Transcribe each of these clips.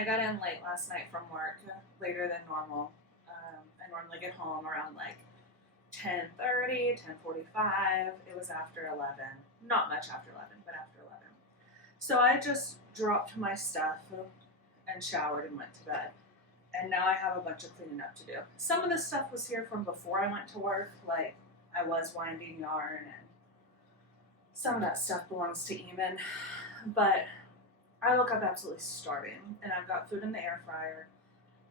I got in late last night from work, later than normal. I normally get home around like 10:30, 10:45. It was after 11. Not much after 11, but after 11. So I just dropped my stuff and showered and went to bed. And now I have a bunch of cleaning up to do. Some of the stuff was here from before I went to work, like I was winding yarn, and some of that stuff belongs to Eamon. But I woke up absolutely starving, and I've got food in the air fryer.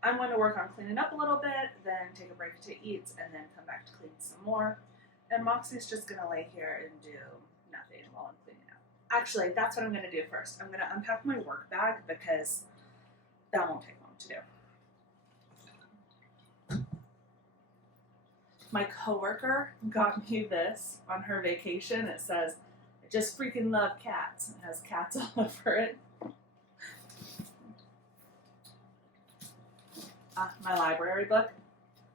I'm going to work on cleaning up a little bit, then take a break to eat, and then come back to clean some more. And Moxie's just going to lay here and do nothing while I'm cleaning up. Actually, that's what I'm going to do first. I'm going to unpack my work bag because that won't take long to do. My coworker got me this on her vacation. It says, "I just freaking love cats." It has cats all over it. My library book.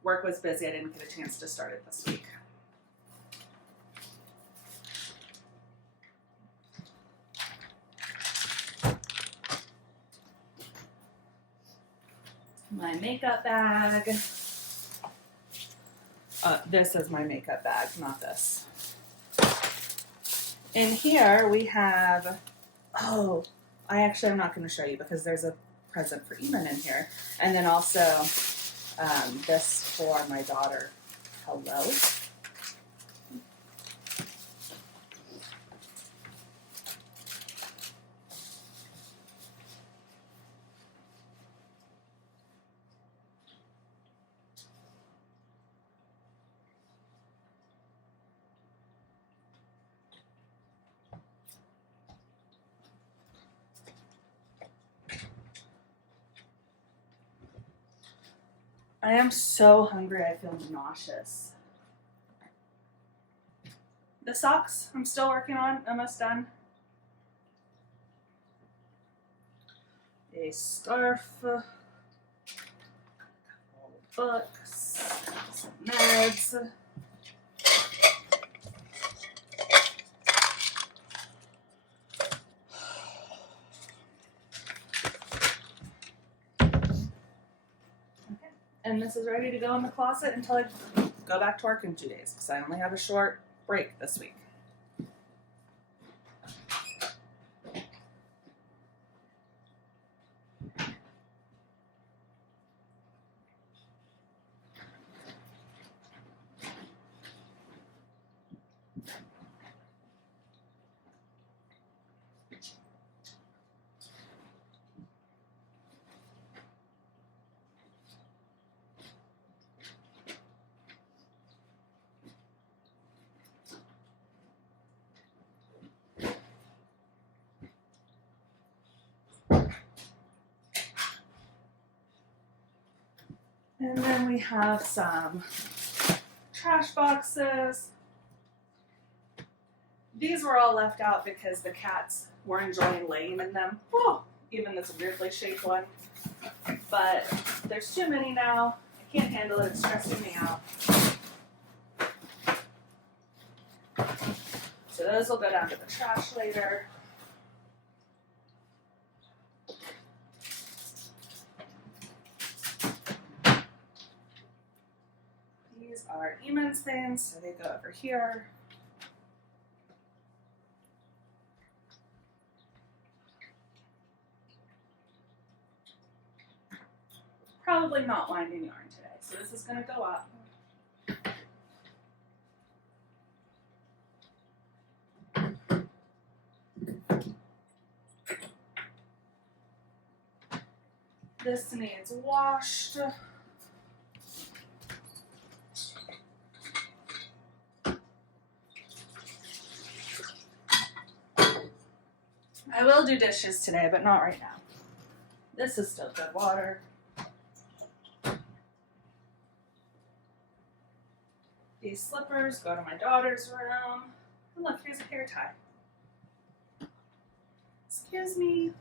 Work was busy. I didn't get a chance to start it this week. My makeup bag. This is my makeup bag, not this. In here we have, I'm not going to show you because there's a present for Eamon in here. And then also this for my daughter. Hello. I am so hungry, I feel nauseous. The socks I'm still working on, almost done. A scarf, books, some meds. And this is ready to go in the closet until I go back to work in 2 days because I only have a short break this week. And then we have some trash boxes. These were all left out because the cats were enjoying laying in them. Oh, even this weirdly shaped one. But there's too many now. I can't handle it. It's stressing me out. So those will go down to the trash later. These are Eamon's things, so they go over here. Probably not winding yarn today, so this is going to go up. This needs washed. I will do dishes today, but not right now. This is still good water. These slippers go to my daughter's room. And look, here's a hair tie. Excuse me.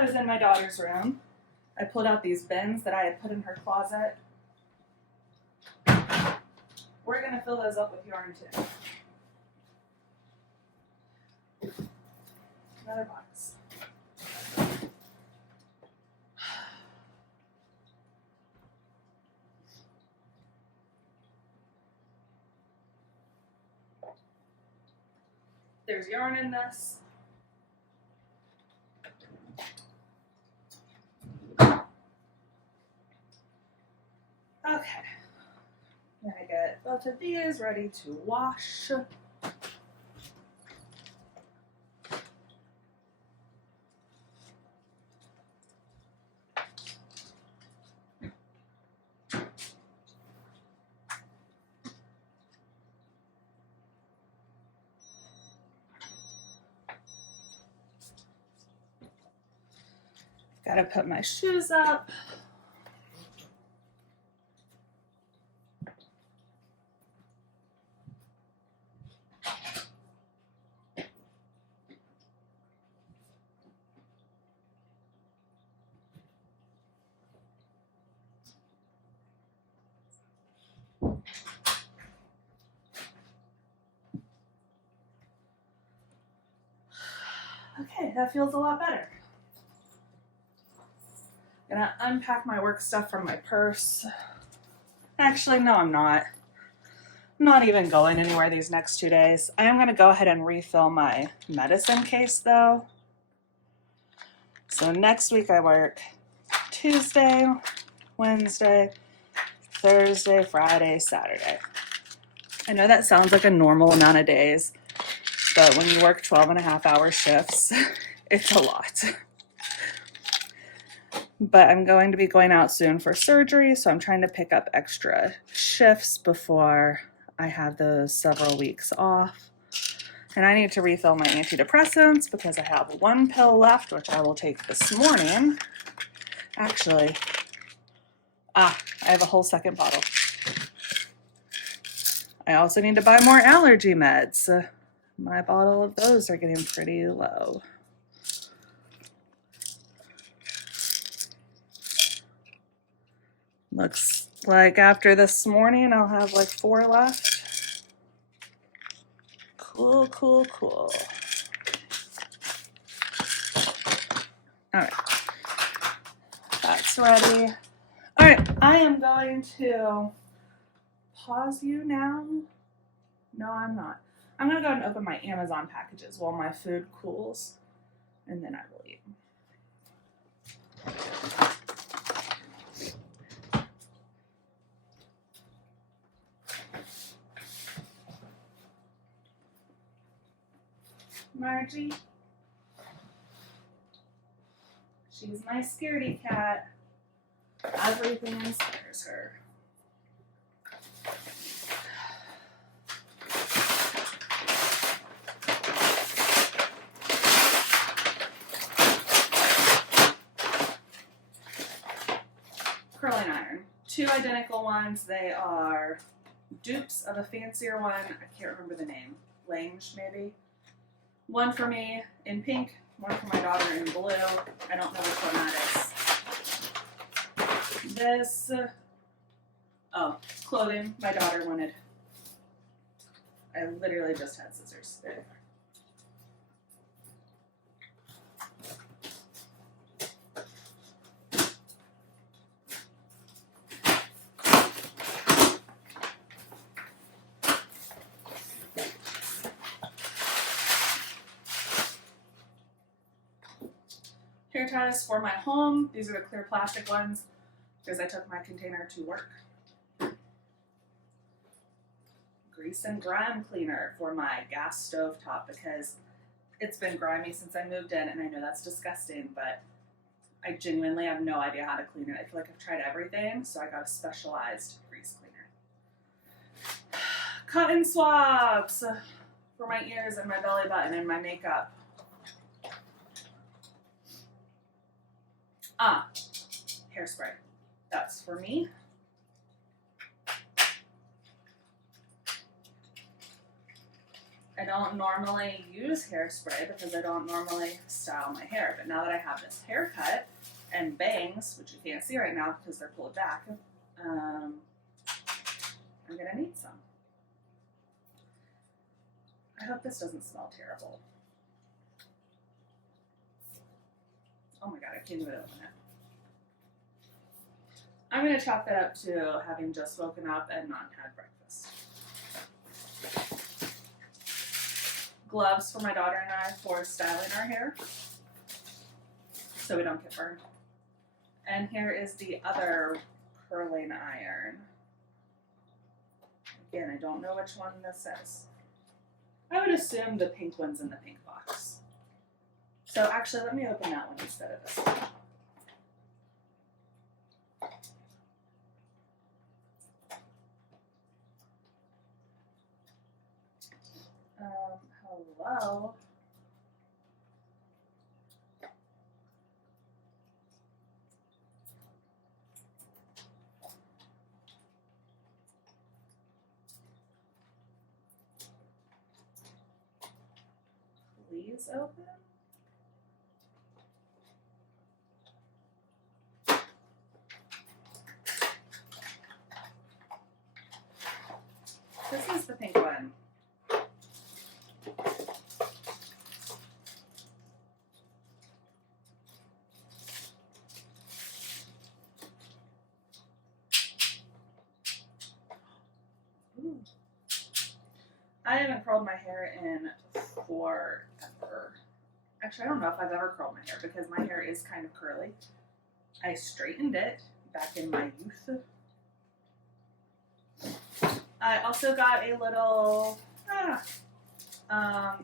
I was in my daughter's room, I pulled out these bins that I had put in her closet. We're going to fill those up with yarn too. Another box. There's yarn in this. Okay. I'm gonna get both of these ready to wash. Gotta put my shoes up. Okay, that feels a lot better. Gonna unpack my work stuff from my purse. Actually, no, I'm not. I'm not even going anywhere these next 2 days. I am gonna go ahead and refill my medicine case though. So next week I work Tuesday, Wednesday, Thursday, Friday, Saturday. I know that sounds like a normal amount of days, but when you work 12.5-hour shifts, it's a lot. But I'm going to be going out soon for surgery, so I'm trying to pick up extra shifts before I have those several weeks off. And I need to refill my antidepressants because I have 1 pill left, which I will take this morning. Actually, I have a whole second bottle. I also need to buy more allergy meds. My bottle of those are getting pretty low. Looks like after this morning, I'll have like 4 left. Cool, cool, cool. All right, that's ready. All right, I am going to pause you now. No, I'm not. I'm gonna go and open my Amazon packages while my food cools, and then I will eat. Margie. She's my scaredy cat. Everything scares her. Curling iron. 2 identical ones. They are dupes of a fancier one. I can't remember the name. Lange, maybe. 1 for me in pink, 1 for my daughter in blue. I don't know which one that is. This, clothing my daughter wanted. I literally just had scissors. There they are. Hair ties for my home. These are the clear plastic ones because I took my container to work. Grease and grime cleaner for my gas stove top because it's been grimy since I moved in, and I know that's disgusting, but I genuinely have no idea how to clean it. I feel like I've tried everything, so I got a specialized grease cleaner. Cotton swabs for my ears and my belly button and my makeup. Hairspray. That's for me. I don't normally use hairspray because I don't normally style my hair, but now that I have this haircut and bangs, which you can't see right now because they're pulled back, I'm gonna need some. I hope this doesn't smell terrible. Oh my god, I can't even open it. I'm gonna chalk that up to having just woken up and not had breakfast. Gloves for my daughter and I for styling our hair so we don't get burned. And here is the other curling iron. Again, I don't know which one this is. I would assume the pink one's in the pink box. So actually, let me open that one instead of this one. Hello. Please open. This is the pink one. Ooh. I haven't curled my hair in forever. Actually, I don't know if I've ever curled my hair because my hair is kind of curly. I straightened it back in my youth. I also got a little, I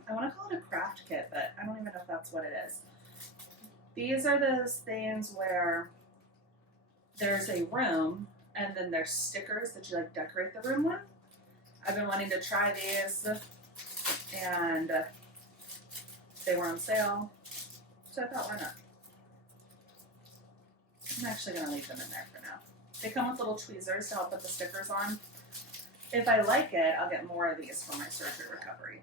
want to call it a craft kit, but I don't even know if that's what it is. These are those things where there's a room and then there's stickers that you like decorate the room with. I've been wanting to try these and they were on sale, so I thought, why not? I'm actually going to leave them in there for now. They come with little tweezers to help put the stickers on. If I like it, I'll get more of these for my surgery recovery.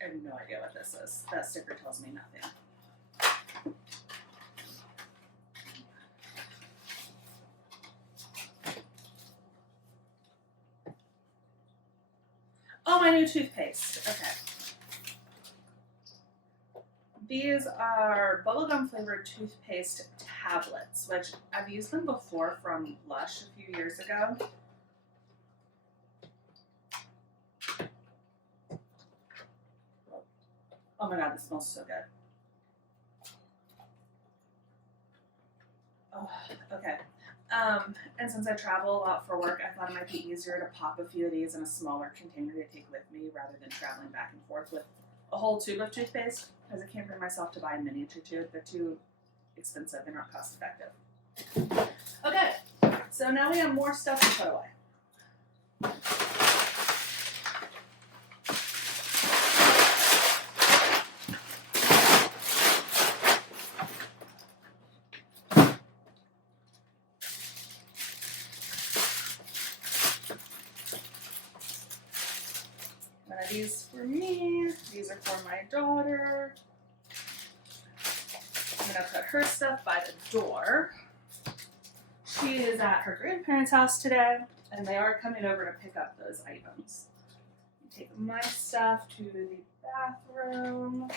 I have no idea what this is. That sticker tells me nothing. Oh, my new toothpaste. Okay. These are bubblegum flavored toothpaste tablets, which I've used them before from Lush a few years ago. Oh my god, this smells so good. Oh, okay. And since I travel a lot for work, I thought it might be easier to pop a few of these in a smaller container to take with me rather than traveling back and forth with a whole tube of toothpaste, because I can't bring myself to buy a miniature tube. They're too expensive. They're not cost effective. Okay, so now we have more stuff to put away. One of these for me. These are for my daughter. I'm gonna put her stuff by the door. She is at her grandparents' house today, and they are coming over to pick up those items. Take my stuff to the bathroom.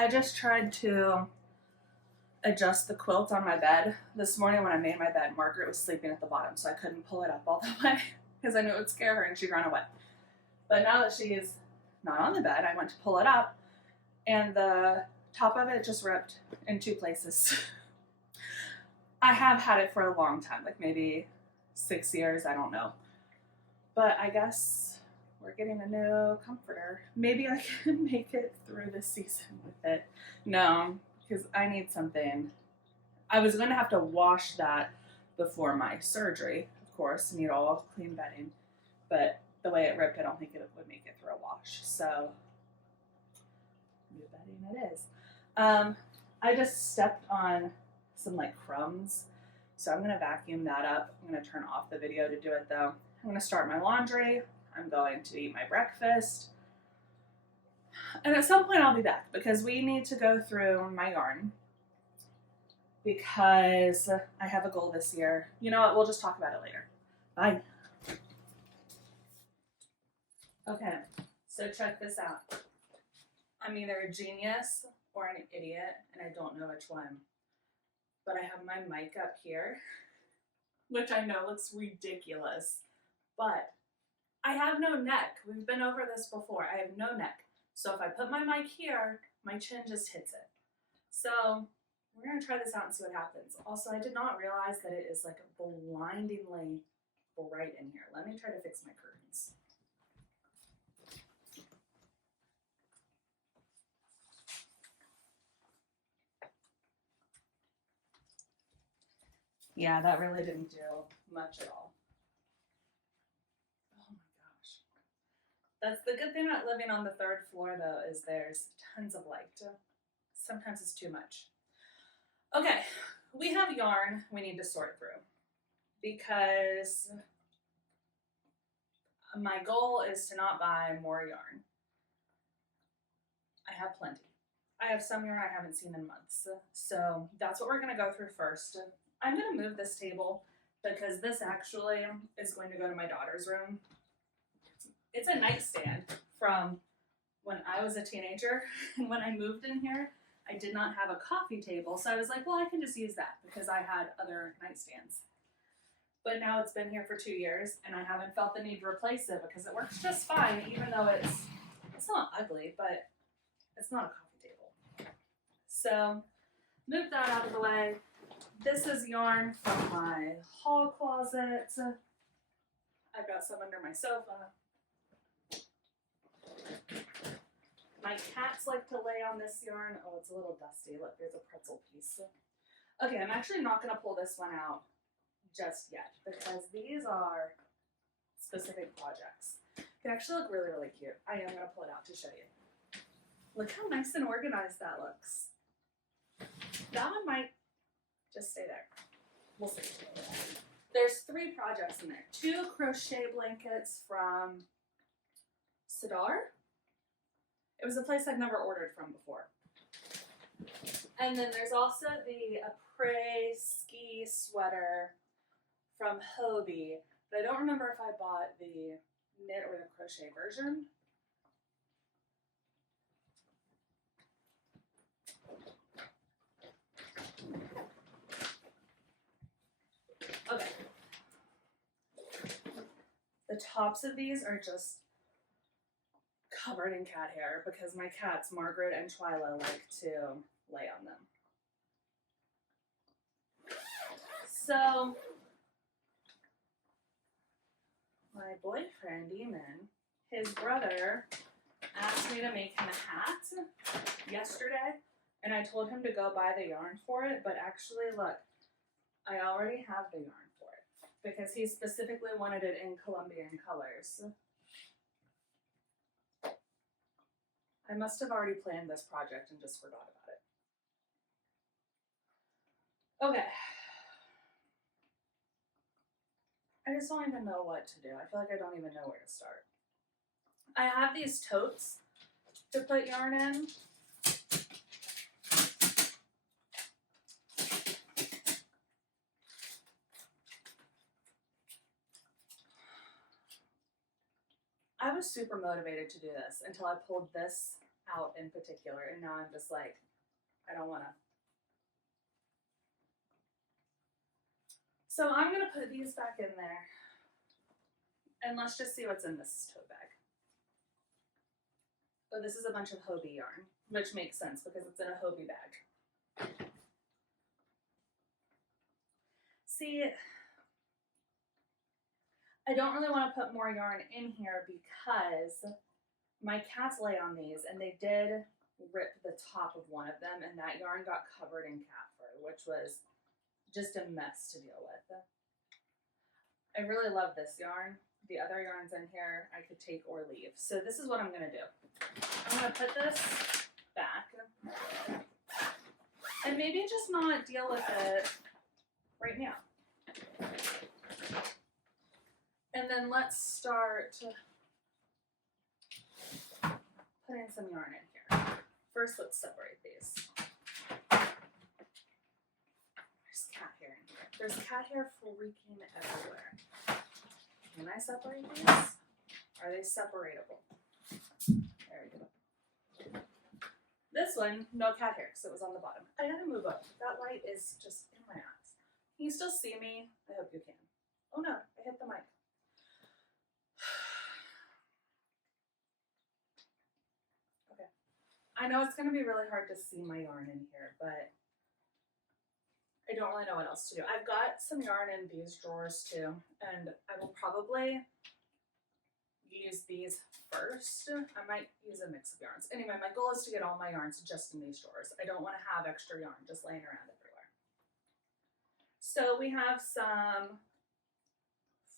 I just tried to adjust the quilt on my bed. This morning when I made my bed, Margaret was sleeping at the bottom, so I couldn't pull it up all the way because I knew it would scare her and she'd run away. But now that she's not on the bed, I went to pull it up and the top of it just ripped in 2 places. I have had it for a long time, like maybe 6 years, I don't know. But I guess we're getting a new comforter. Maybe I can make it through this season with it. No, because I need something. I was going to have to wash that before my surgery, of course, need all clean bedding. But the way it ripped, I don't think it would make it through a wash. So, new bedding it is. I just stepped on some like crumbs. So I'm going to vacuum that up. I'm going to turn off the video to do it though. I'm going to start my laundry. I'm going to eat my breakfast. And at some point I'll be back because we need to go through my yarn because I have a goal this year. You know what? We'll just talk about it later. Bye. Okay, so check this out. I'm either a genius or an idiot, and I don't know which one. But I have my mic up here, which I know looks ridiculous, but I have no neck. We've been over this before. I have no neck. So if I put my mic here, my chin just hits it. So we're gonna try this out and see what happens. Also, I did not realize that it is like blindingly bright in here. Let me try to fix my curtains. Yeah, that really didn't do much at all. Oh my gosh. That's the good thing about living on the 3rd floor though, is there's tons of light. Sometimes it's too much. Okay, we have yarn we need to sort through because my goal is to not buy more yarn. I have plenty. I have some yarn I haven't seen in months. So that's what we're gonna go through first. I'm gonna move this table because this actually is going to go to my daughter's room. It's a nightstand from when I was a teenager. And when I moved in here, I did not have a coffee table. So I was like, well, I can just use that because I had other nightstands. But now it's been here for 2 years and I haven't felt the need to replace it because it works just fine, even though it's not ugly, but it's not a coffee table. So move that out of the way. This is yarn from my hall closet. I've got some under my sofa. My cats like to lay on this yarn. Oh, it's a little dusty. Look, there's a pretzel piece. Okay, I'm actually not going to pull this one out just yet because these are specific projects. They actually look really, really cute. I am going to pull it out to show you. Look how nice and organized that looks. That one might just stay there. We'll see. There's 3 projects in there. 2 crochet blankets from Sidar. It was a place I've never ordered from before. And then there's also the après ski sweater from Hobie. But I don't remember if I bought the knit or the crochet version. Okay. The tops of these are just covered in cat hair because my cats, Margaret and Twyla, like to lay on them. So, my boyfriend, Eamon, his brother asked me to make him a hat yesterday, and I told him to go buy the yarn for it, but actually, look, I already have the yarn for it because he specifically wanted it in Colombian colors. I must have already planned this project and just forgot about it. Okay. I just don't even know what to do. I feel like I don't even know where to start. I have these totes to put yarn in. I was super motivated to do this until I pulled this out in particular, and now I'm just like, I don't want to. So I'm going to put these back in there, and let's just see what's in this tote bag. Oh, this is a bunch of Hobie yarn, which makes sense because it's in a Hobie bag. See, I don't really want to put more yarn in here because my cats lay on these, and they did rip the top of one of them, and that yarn got covered in cat fur, which was just a mess to deal with. I really love this yarn. The other yarns in here I could take or leave. So this is what I'm going to do. I'm going to put this back and maybe just not deal with it right now. And then let's start putting some yarn in here. First, let's separate these. There's cat hair in here. There's cat hair freaking everywhere. Can I separate these? Are they separatable? There we go. This one, no cat hair because it was on the bottom. I gotta move up. That light is just in my eyes. Can you still see me? I hope you can. Oh no, I hit the mic. Okay. I know it's gonna be really hard to see my yarn in here, but I don't really know what else to do. I've got some yarn in these drawers too, and I will probably use these first. I might use a mix of yarns. Anyway, my goal is to get all my yarns just in these drawers. I don't want to have extra yarn just laying around everywhere. So we have some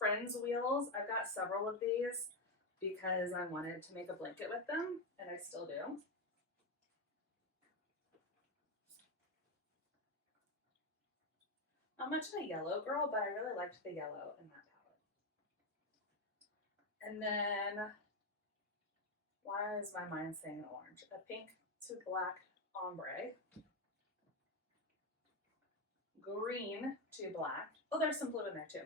Friends wheels. I've got several of these because I wanted to make a blanket with them, and I still do. Not much of a yellow girl, but I really liked the yellow in that palette. And then, why is my mind saying orange? A pink to black ombre. Green to black. Oh, there's some blue in there too.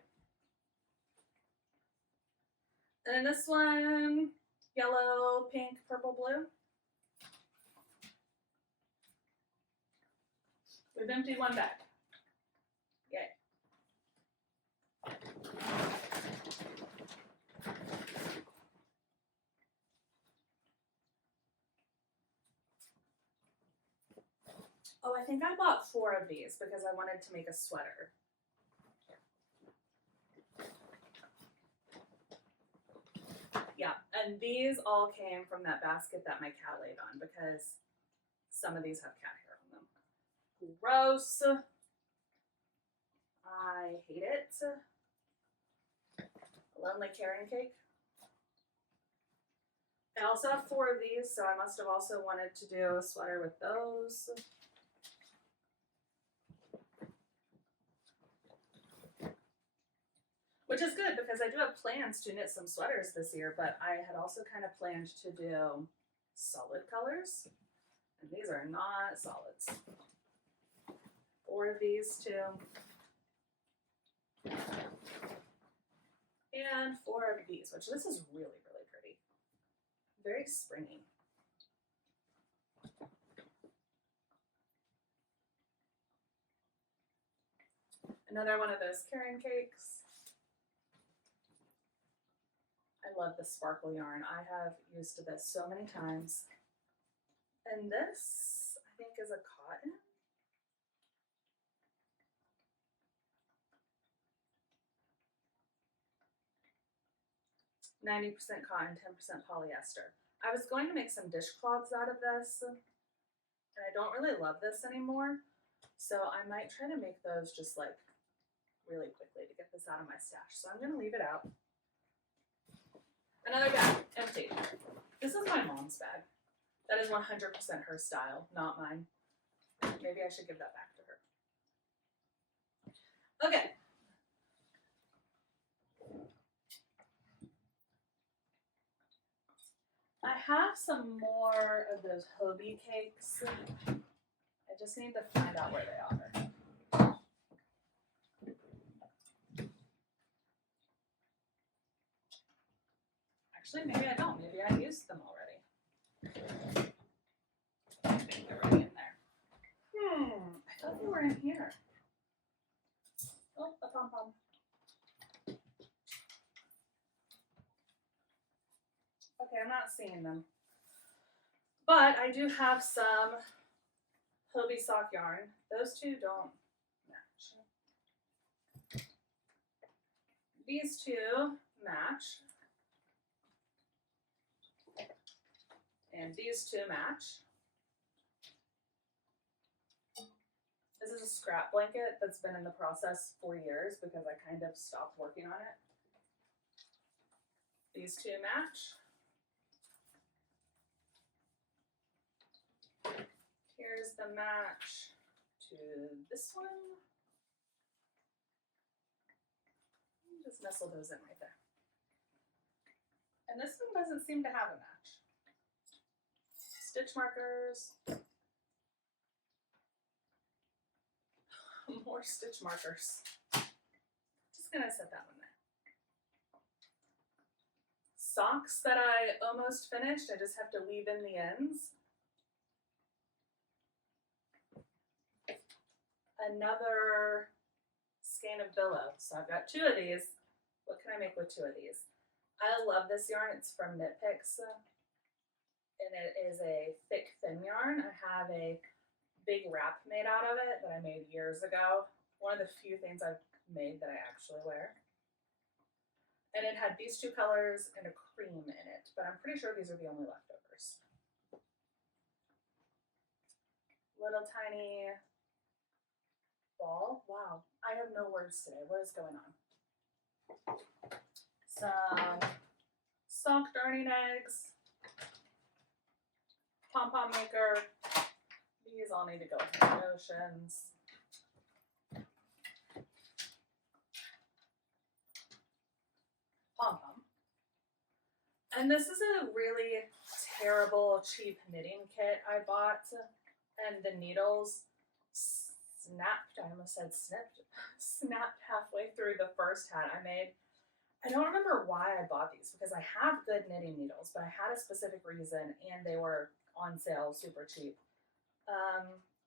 And then this one, yellow, pink, purple, blue. We've emptied one bag. Yay. Oh, I think I bought 4 of these because I wanted to make a sweater. Yeah, and these all came from that basket that my cat laid on because some of these have cat hair on them. Gross. I hate it. Lonely carrot cake. I also have 4 of these, so I must have also wanted to do a sweater with those. Which is good because I do have plans to knit some sweaters this year, but I had also kind of planned to do solid colors. And these are not solids. 4 of these too. And 4 of these, which this is really, really pretty. Very springy. Another one of those Karen cakes. I love the sparkle yarn. I have used this so many times. And this, I think, is a cotton. %90 cotton, 10% polyester. I was going to make some dishcloths out of this, and I don't really love this anymore. So I might try to make those just like really quickly to get this out of my stash. So I'm gonna leave it out. Another bag, empty. This is my mom's bag. That is 100% her style, not mine. Maybe I should give that back to her. Okay. I have some more of those Hobie cakes. I just need to find out where they are. Actually, maybe I don't. Maybe I used them already. thought they were in here. Oh, a pom-pom. Okay, I'm not seeing them. But I do have some Hobie sock yarn. Those two don't match. These two match. And these two match. This is a scrap blanket that's been in the process for years because I kind of stopped working on it. These two match. Here's the match to this one. Just nestle those in right there. And this one doesn't seem to have a match. Stitch markers. More stitch markers. Just gonna set that one there. Socks that I almost finished. I just have to weave in the ends. Another skein of billow. So I've got two of these. What can I make with two of these? I love this yarn. It's from Knit Picks. And it is a thick, thin yarn. I have a big wrap made out of it that I made years ago. One of the few things I've made that I actually wear. And it had these two colors and a cream in it, but I'm pretty sure these are the only leftovers. Little tiny ball. Wow, I have no words today. What is going on? Some sock darning eggs. Pom-pom maker. These all need to go in the oceans. Pom-pom. And this is a really terrible, cheap knitting kit I bought. And the needles snapped, I almost said snipped, snapped halfway through the first hat I made. I don't remember why I bought these because I have good knitting needles, but I had a specific reason and they were on sale super cheap.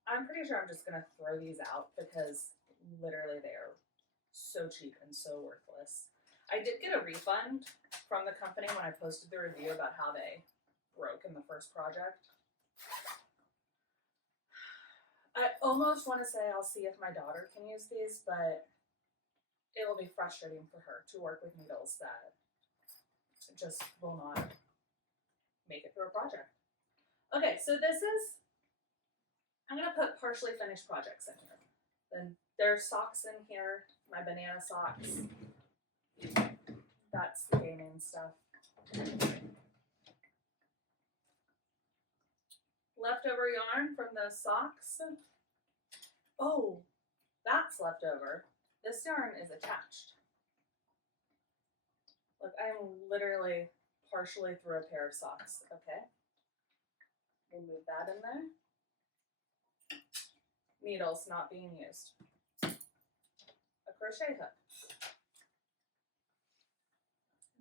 I'm pretty sure I'm just gonna throw these out because literally they are so cheap and so worthless. I did get a refund from the company when I posted the review about how they broke in the first project. I almost want to say I'll see if my daughter can use these, but it will be frustrating for her to work with needles that just will not make it through a project. Okay, so this is, I'm going to put partially finished projects in here. Then there's socks in here, my banana socks. That's the gaming stuff. Leftover yarn from those socks. Oh, that's leftover. This yarn is attached. Look, I'm literally partially through a pair of socks, okay? We'll move that in there. Needles not being used. A crochet hook.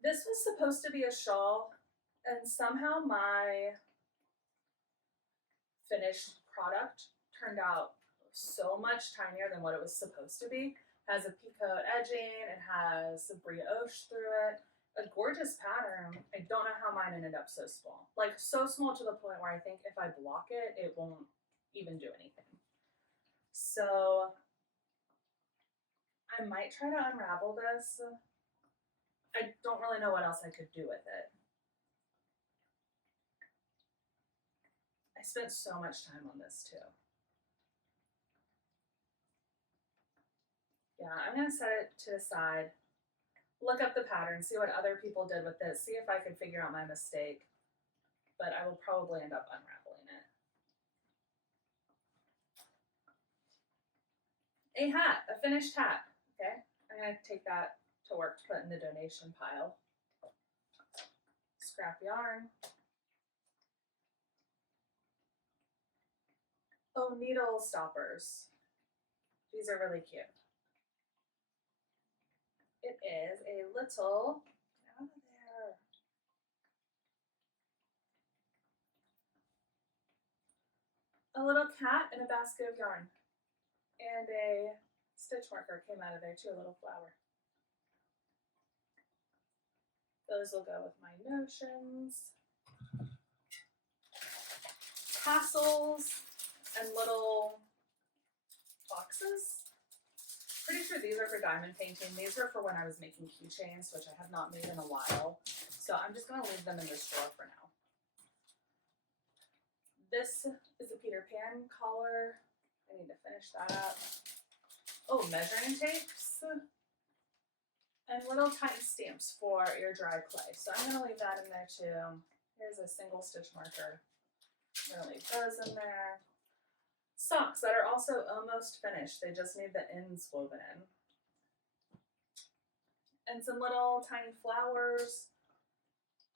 This was supposed to be a shawl, and somehow my finished product turned out so much tinier than what it was supposed to be. It has a picot edging, it has a brioche through it, a gorgeous pattern. I don't know how mine ended up so small. Like so small to the point where I think if I block it, it won't even do anything. So I might try to unravel this. I don't really know what else I could do with it. I spent so much time on this too. Yeah, I'm gonna set it to the side, look up the pattern, see what other people did with this, see if I could figure out my mistake, but I will probably end up unraveling it. A hat, a finished hat, okay? I'm gonna take that to work to put in the donation pile. Scrap yarn. Oh, needle stoppers. These are really cute. It is a little, get out of there. A little cat in a basket of yarn. And a stitch marker came out of there too, a little flower. Those will go with my notions. Tassels and little boxes. Pretty sure these are for diamond painting. These were for when I was making keychains, which I have not made in a while. So I'm just going to leave them in this drawer for now. This is a Peter Pan collar. I need to finish that up. Oh, measuring tapes. And little tiny stamps for your dry clay. So I'm going to leave that in there too. Here's a single stitch marker. I'm going to leave those in there. Socks that are also almost finished. They just need the ends woven in. And some little tiny flowers.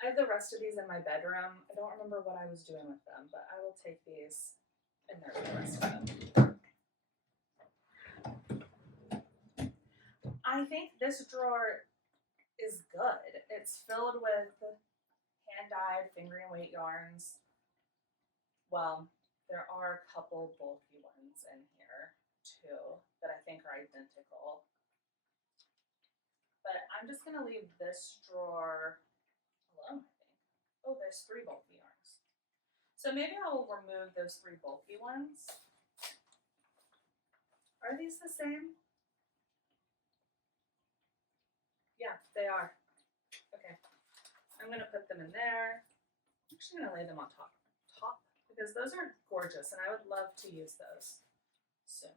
I have the rest of these in my bedroom. I don't remember what I was doing with them, but I will take these in there for the rest of them. I think this drawer is good. It's filled with hand-dyed fingering weight yarns. Well, there are a couple bulky ones in here too that I think are identical. But I'm just gonna leave this drawer alone, I think. Oh, there's 3 bulky yarns. So maybe I will remove those 3 bulky ones. Are these the same? Yeah, they are. Okay. I'm gonna put them in there. I'm actually gonna lay them on top because those are gorgeous and I would love to use those soon.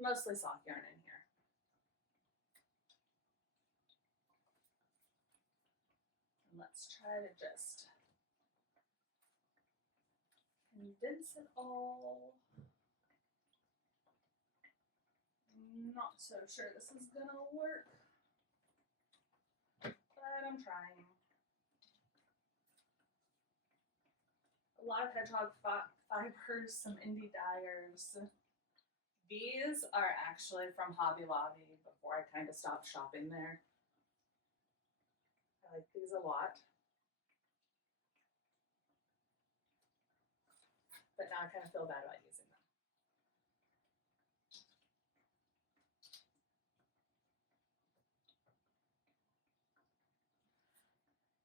Mostly soft yarn in here. And let's try to just condense it all. I'm not so sure this is gonna work, but I'm trying. A lot of hedgehog fibers, some indie dyers. These are actually from Hobby Lobby before I kind of stopped shopping there. I like these a lot. But now I kind of feel bad about using them.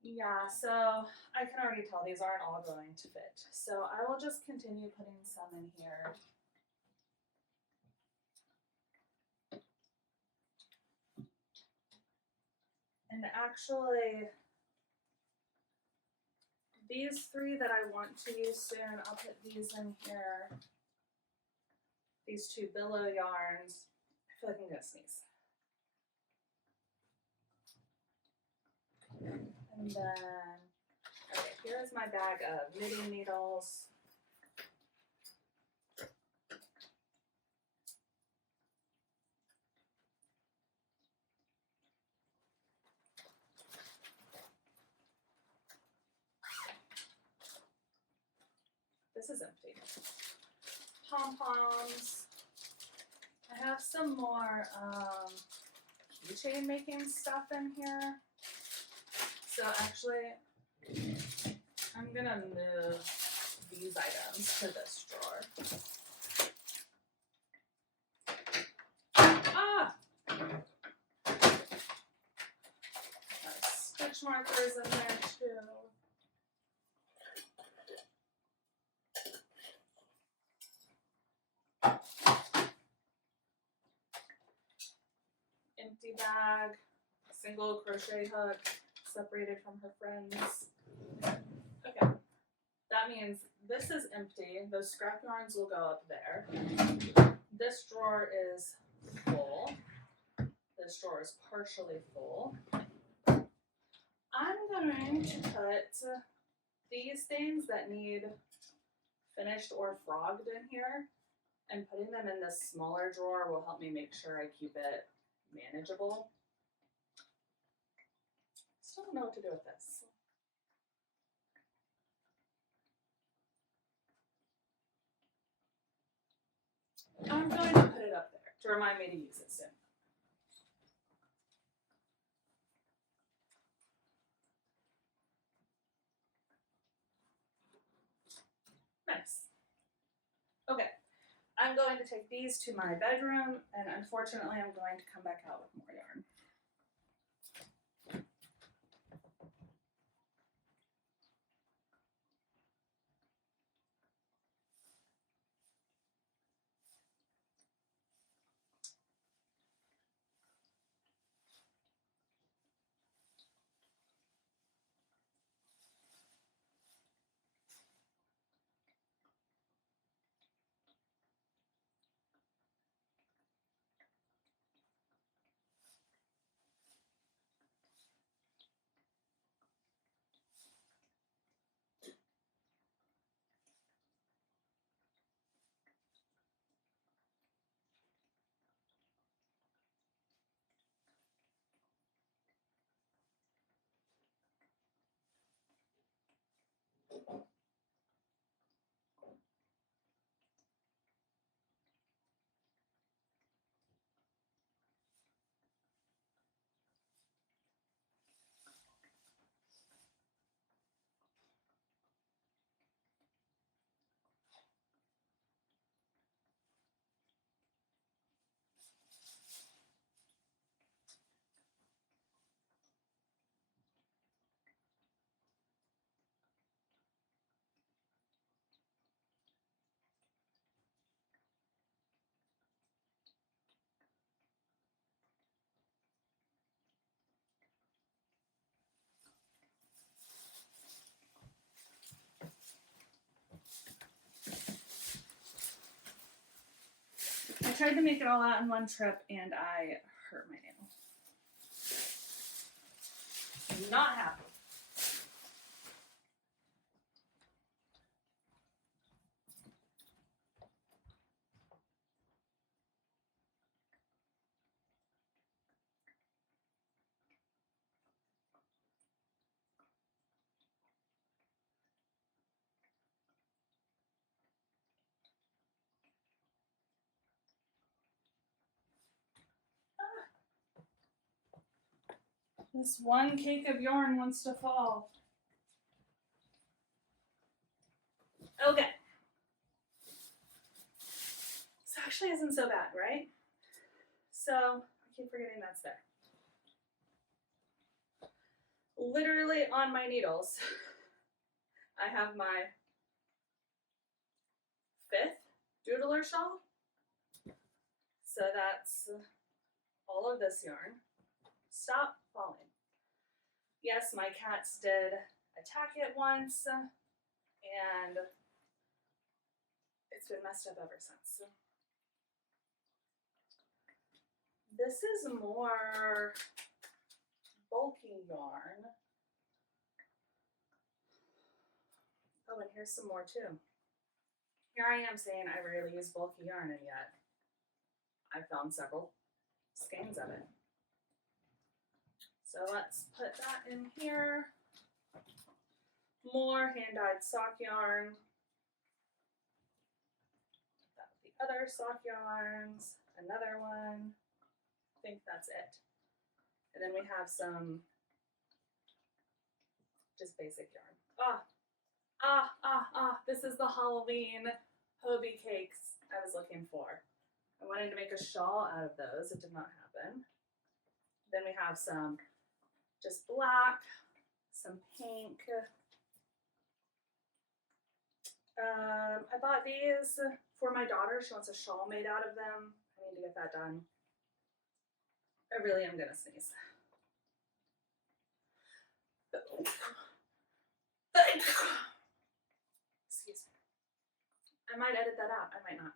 Yeah, so I can already tell these aren't all going to fit. So I will just continue putting some in here. And actually, these 3 that I want to use soon, I'll put these in here. These 2 billow yarns. I feel like I'm gonna sneeze. And then, okay, here's my bag of knitting needles. This is empty. Pom-poms. I have some more keychain making stuff in here. So actually, I'm gonna move these items to this drawer. Ah! Stitch markers in there too. Empty bag, single crochet hook, separated from her friends. Okay, that means this is empty. Those scrap yarns will go up there. This drawer is full. This drawer is partially full. I'm going to put these things that need finished or frogged in here, and putting them in this smaller drawer will help me make sure I keep it manageable. Still don't know what to do with this. I'm going to put it up there. to remind me to use it soon. Nice. Okay, I'm going to take these to my bedroom, and unfortunately I'm going to come back out with more yarn. I tried to make it all out in one trip and I hurt my nail. Not happy. This one cake of yarn wants to fall. Okay. This actually isn't so bad, right? So, I keep forgetting that's there. Literally on my needles, I have my 5th doodler shawl. So that's all of this yarn. Stop falling. Yes, my cats did attack it once, and it's been messed up ever since. This is more bulky yarn. Oh, and here's some more too. Here I am saying I rarely use bulky yarn, and yet I found several skeins of it. So let's put that in here. More hand-dyed sock yarn. The other sock yarns, another one. I think that's it. And then we have some just basic yarn. This is the Halloween Hobie cakes I was looking for. I wanted to make a shawl out of those. It did not happen. Then we have some just black, some pink. I bought these for my daughter. She wants a shawl made out of them. I need to get that done. I really am gonna sneeze. Excuse me. I might edit that out. I might not.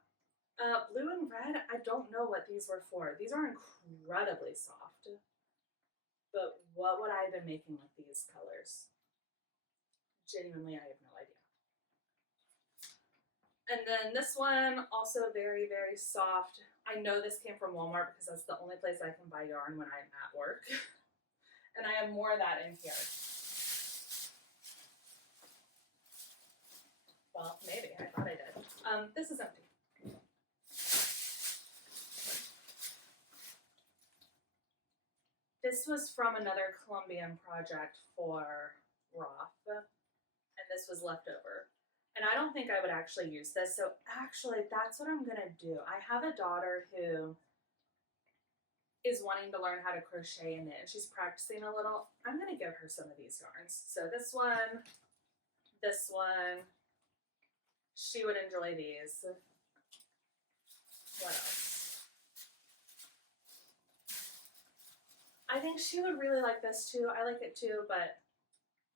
Blue and red, I don't know what these were for. These are incredibly soft. But what would I have been making with these colors? Genuinely, I have no idea. And then this one, also very, very soft. I know this came from Walmart because that's the only place I can buy yarn when I'm at work. And I have more of that in here. Well, maybe. I thought I did. This is empty. This was from another Colombian project for Roth, and this was left over. And I don't think I would actually use this, so actually that's what I'm gonna do. I have a daughter who is wanting to learn how to crochet and knit, and she's practicing a little. I'm gonna give her some of these yarns. So this one, she would enjoy these. What else? I think she would really like this too. I like it too, but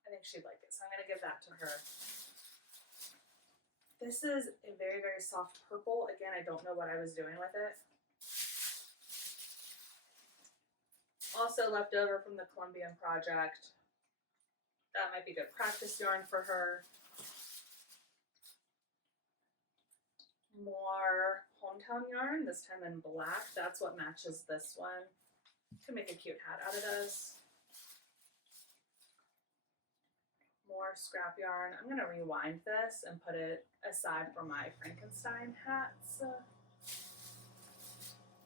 I think she'd like it, so I'm gonna give that to her. This is a very, very soft purple. Again, I don't know what I was doing with it. Also left over from the Colombian project. That might be good practice yarn for her. More hometown yarn, this time in black. That's what matches this one. Could make a cute hat out of this. More scrap yarn. I'm gonna rewind this and put it aside for my Frankenstein hats.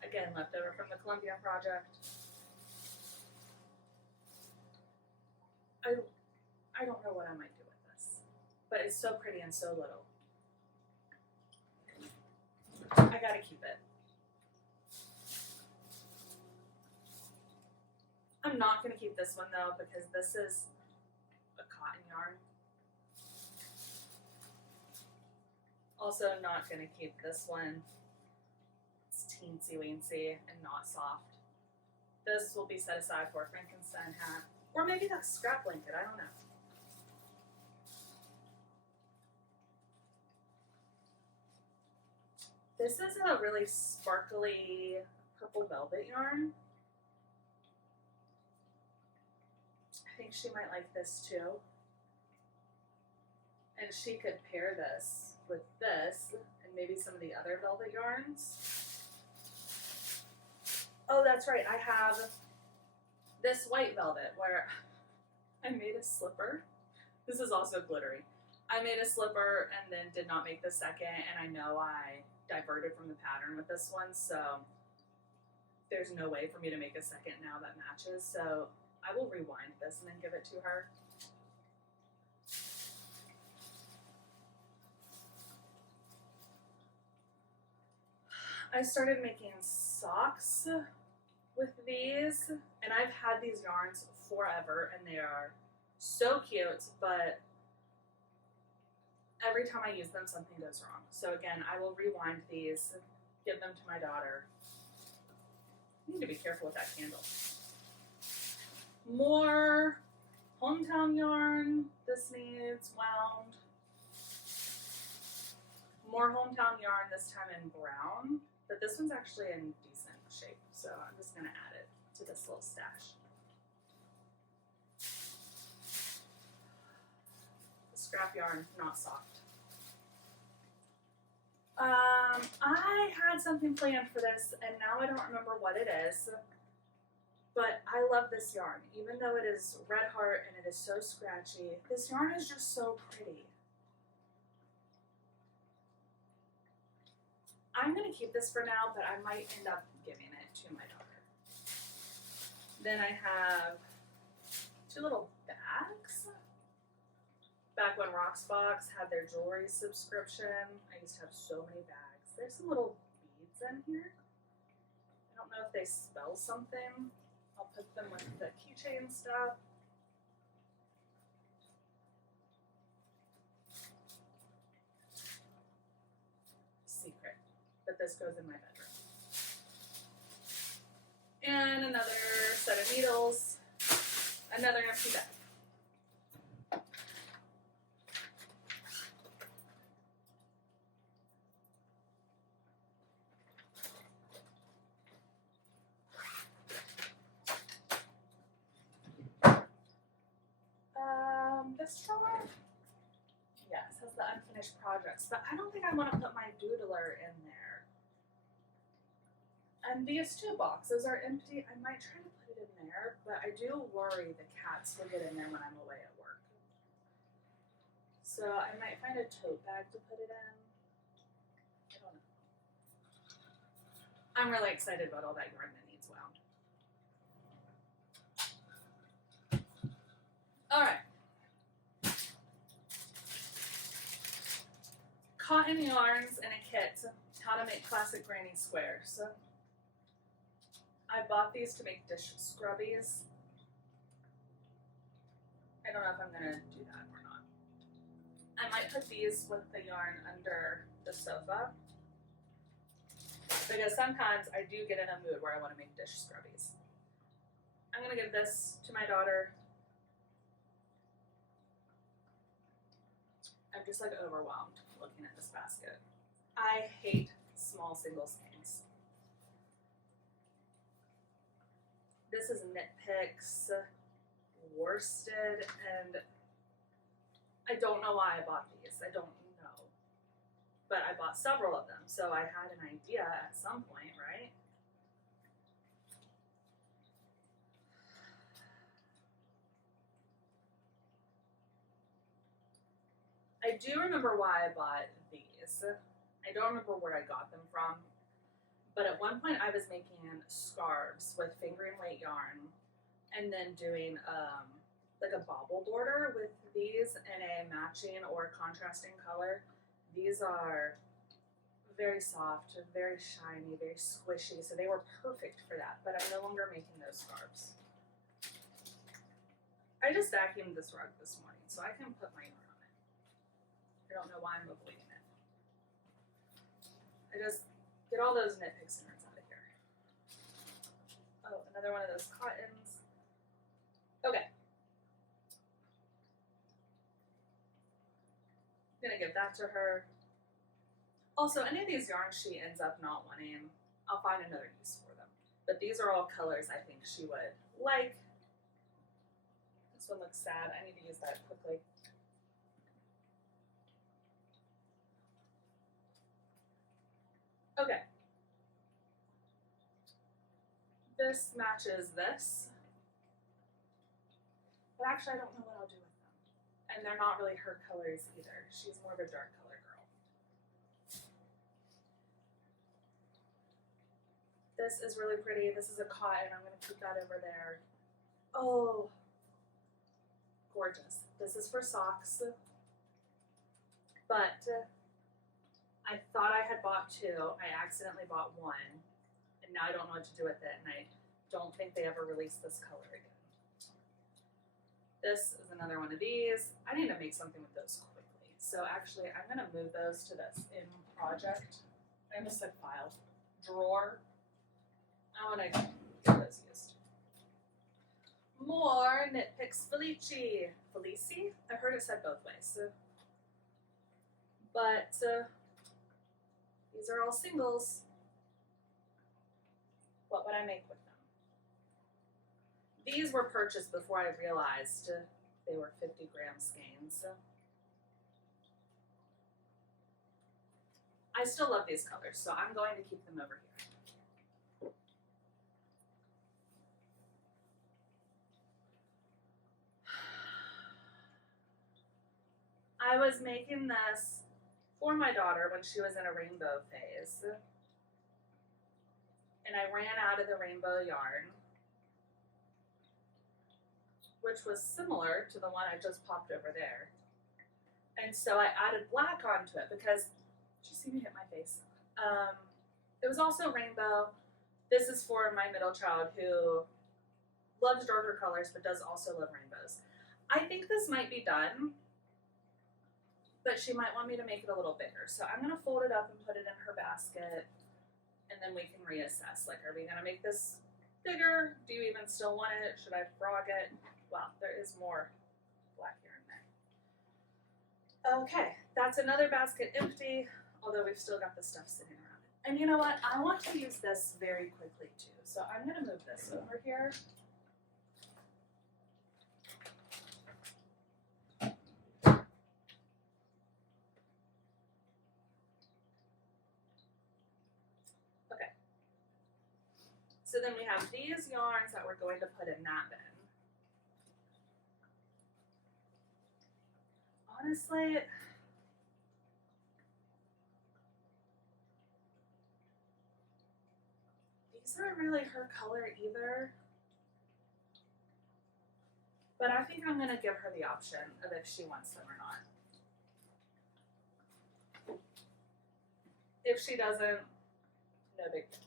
Again, left over from the Colombian project. I don't know what I might do with this, but it's so pretty and so little. I gotta keep it. I'm not gonna keep this one though, because this is a cotton yarn. Also not gonna keep this one. It's teensy weensy and not soft. This will be set aside for a Frankenstein hat. Or maybe that's scrap blanket, I don't know. This is a really sparkly purple velvet yarn. I think she might like this too. And she could pair this with this and maybe some of the other velvet yarns. Oh, that's right, I have this white velvet where I made a slipper. This is also glittery. I made a slipper and then did not make the second, and I know I diverted from the pattern with this one, so there's no way for me to make a second now that matches, so I will rewind this and then give it to her. I started making socks with these, and I've had these yarns forever, and they are so cute, but every time I use them, something goes wrong. So again, I will rewind these, give them to my daughter. I need to be careful with that candle. More hometown yarn. This needs wound. More hometown yarn, this time in brown, but this one's actually in decent shape, so I'm just gonna add it to this little stash. The scrap yarn, not soft. I had something planned for this, and now I don't remember what it is, but I love this yarn. Even though it is Red Heart and it is so scratchy, this yarn is just so pretty. I'm gonna keep this for now, but I might end up giving it to my daughter. Then I have two little bags. Back when Rocksbox had their jewelry subscription, I used to have so many bags. There's some little beads in here. I don't know if they spell something. I'll put them with the keychain stuff. Secret, but this goes in my bedroom. And another set of needles, another empty bag. This drawer, yes, has the unfinished projects, but I don't think I want to put my doodler in there. And these two boxes are empty. I might try to put it in there, but I do worry the cats will get in there when I'm away at work. So I might find a tote bag to put it in. I don't know. I'm really excited about all that yarn that needs wound. Alright. Cotton yarns in a kit, how to make classic granny squares. I bought these to make dish scrubbies. I don't know if I'm gonna do that or not. I might put these with the yarn under the sofa, because sometimes I do get in a mood where I want to make dish scrubbies. I'm gonna give this to my daughter. I'm just like overwhelmed looking at this basket. I hate small single skeins. This is Knit Picks worsted, and I don't know why I bought these. I don't know. But I bought several of them, so I had an idea at some point, right? I do remember why I bought these. I don't remember where I got them from, but at one point I was making scarves with fingering weight yarn and then doing like a bobble border with these in a matching or contrasting color. These are very soft, very shiny, very squishy, so they were perfect for that, but I'm no longer making those scarves. I just vacuumed this rug this morning, so I can put my yarn on it. I don't know why I'm avoiding it. I just get all those Knit Picks yarns out of here. Oh, another one of those cottons. Okay. I'm gonna give that to her. Also, any of these yarns she ends up not wanting, I'll find another use for them. But these are all colors I think she would like. This one looks sad. I need to use that quickly. Okay. This matches this. But actually, I don't know what I'll do with them. And they're not really her colors either. She's more of a dark color girl. This is really pretty. This is a cotton. I'm going to keep that over there. Oh, gorgeous. This is for socks. But I thought I had bought two. I accidentally bought one. And now I don't know what to do with it. And I don't think they ever released this color again. This is another one of these. I need to make something with those quickly. So actually, I'm going to move those to this in project. I almost said file. Drawer. I want to get those used. More Knit Picks Felici. Felici? I've heard it said both ways. But these are all singles. What would I make with them? These were purchased before I realized they were 50-gram skeins. I still love these colors, so I'm going to keep them over here. I was making this for my daughter when she was in a rainbow phase. And I ran out of the rainbow yarn, which was similar to the one I just popped over there. And so I added black onto it because, did you see me hit my face? It was also rainbow. This is for my middle child who loves darker colors but does also love rainbows. I think this might be done, but she might want me to make it a little bigger. So I'm gonna fold it up and put it in her basket, and then we can reassess. Like, are we gonna make this bigger? Do you even still want it? Should I frog it? Wow, there is more black yarn there. Okay, that's another basket empty, although we've still got the stuff sitting around it. And you know what? I want to use this very quickly too. So I'm gonna move this over here. Okay. So then we have these yarns that we're going to put in that bin. Honestly, these aren't really her color either. But I think I'm gonna give her the option of if she wants them or not. If she doesn't, no big deal.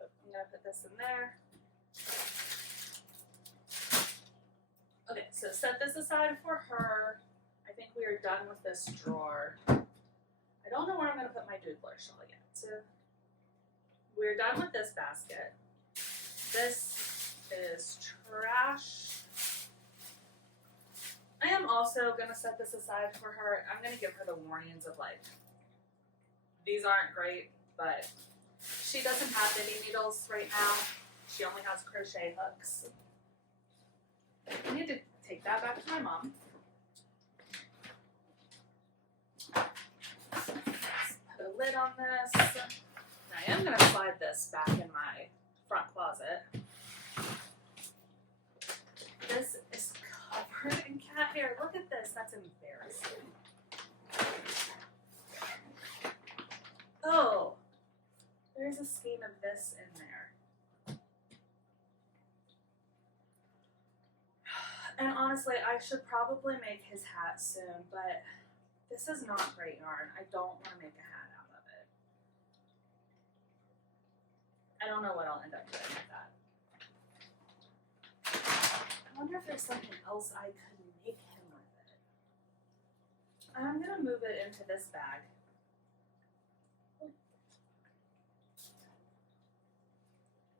I'm gonna put this in there. Okay, so set this aside for her. I think we are done with this drawer. I don't know where I'm gonna put my doodler shawl yet. So we're done with this basket. This is trash. I am also gonna set this aside for her. I'm gonna give her the warnings of like, these aren't great, but she doesn't have knitting needles right now. She only has crochet hooks. I need to take that back to my mom. Let's put a lid on this. I am gonna slide this back in my front closet. This is covered in cat hair. Look at this. That's embarrassing. Oh, there's a skein of this in there. And honestly, I should probably make his hat soon, but this is not great yarn. I don't want to make a hat out of it. I don't know what I'll end up doing with that. I wonder if there's something else I could make him with it. I'm going to move it into this bag.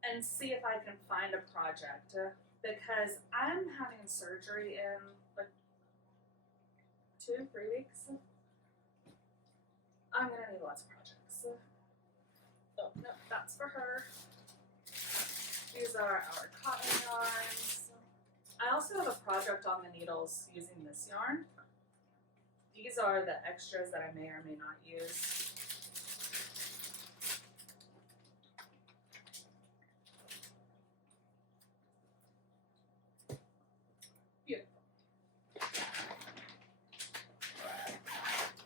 And see if I can find a project because I'm having surgery in like 2-3 weeks. I'm gonna need lots of projects. Oh no, that's for her. These are our cotton yarns. I also have a project on the needles using this yarn. These are the extras that I may or may not use.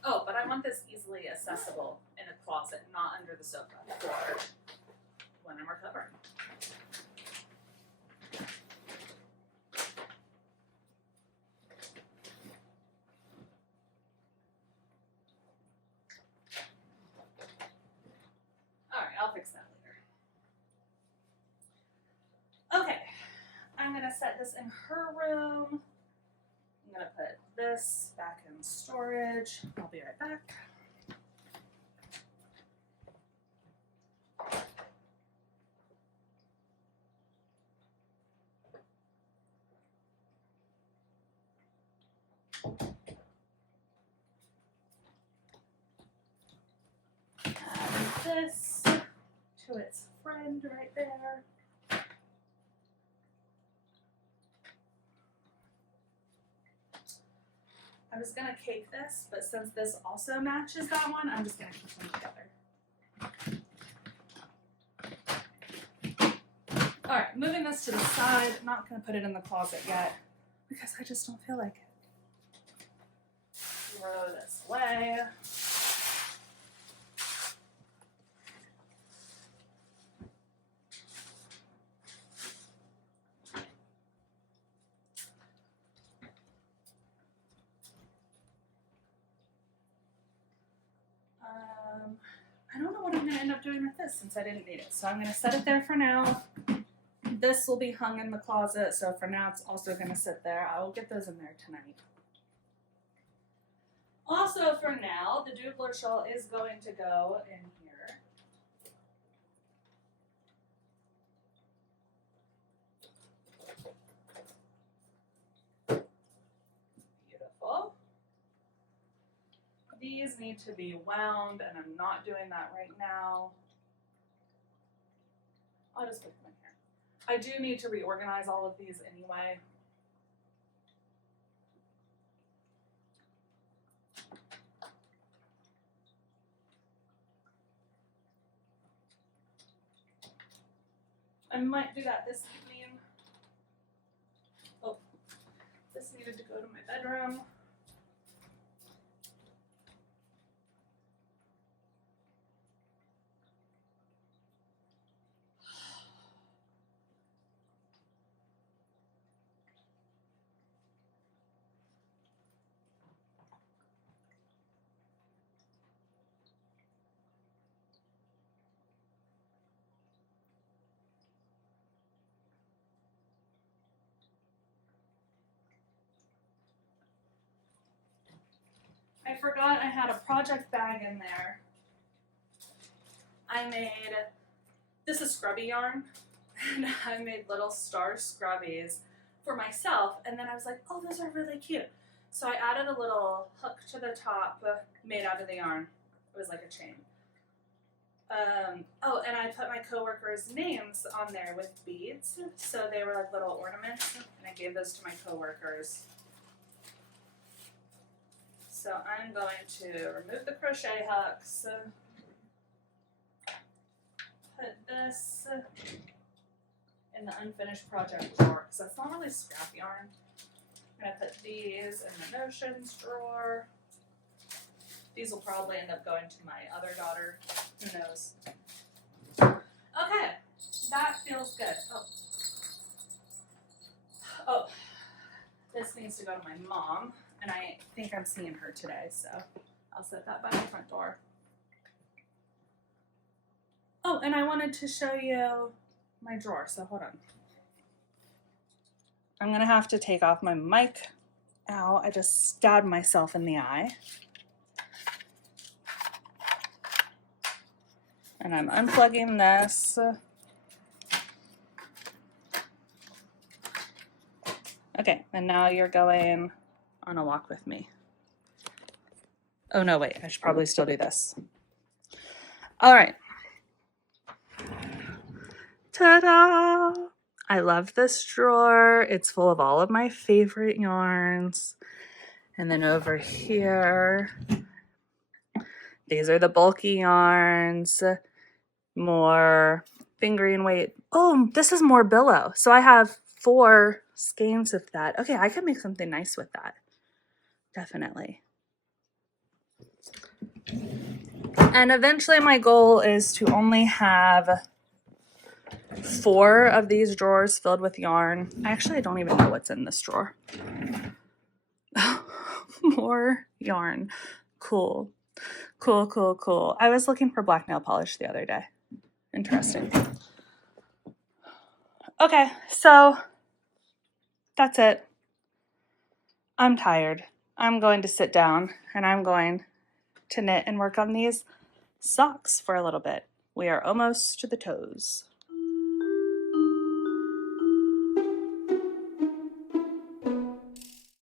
Oh, but I want this easily accessible in a closet, not under the sofa for when I'm recovering. All right, I'll fix that later. Okay, I'm gonna set this in her room. I'm gonna put this back in storage. I'll be right back. Add this to its friend right there. I was gonna cake this, but since this also matches that one, I'm just gonna keep them together. All right, moving this to the side. I'm not gonna put it in the closet yet because I just don't feel like it. Throw this away. I don't know what I'm going to end up doing with this since I didn't need it. So I'm going to set it there for now. This will be hung in the closet. So for now, it's also going to sit there. I will get those in there tonight. Also for now, the doodler shawl is going to go in here. Beautiful. These need to be wound, and I'm not doing that right now. I'll just put them in here. I do need to reorganize all of these anyway. I might do that this evening. Oh, this needed to go to my bedroom. I forgot I had a project bag in there. This is scrubby yarn, and I made little star scrubbies for myself, and then I was like, oh, those are really cute. So I added a little hook to the top made out of the yarn. It was like a chain. Oh, and I put my coworkers' names on there with beads, so they were like little ornaments, and I gave those to my coworkers. So I'm going to remove the crochet hooks, put this in the unfinished project drawer, because that's not really scrap yarn. I'm going to put these in the notions drawer. These will probably end up going to my other daughter. Who knows? Okay, that feels good. Oh, this needs to go to my mom, and I think I'm seeing her today, so I'll set that by my front door. Oh, and I wanted to show you my drawer, so hold on. I'm gonna have to take off my mic. Ow, I just stabbed myself in the eye. And I'm unplugging this. Okay, and now you're going on a walk with me. Oh no, wait, I should probably still do this. All right. Ta-da! I love this drawer. It's full of all of my favorite yarns. And then over here, these are the bulky yarns. More fingering weight. Oh, this is more billow. So I have 4 skeins of that. Okay, I could make something nice with that. Definitely. And eventually my goal is to only have 4 of these drawers filled with yarn. Actually, I don't even know what's in this drawer. More yarn. Cool. Cool, cool, cool. I was looking for black nail polish the other day. Interesting. Okay, so that's it. I'm tired. I'm going to sit down and I'm going to knit and work on these socks for a little bit. We are almost to the toes.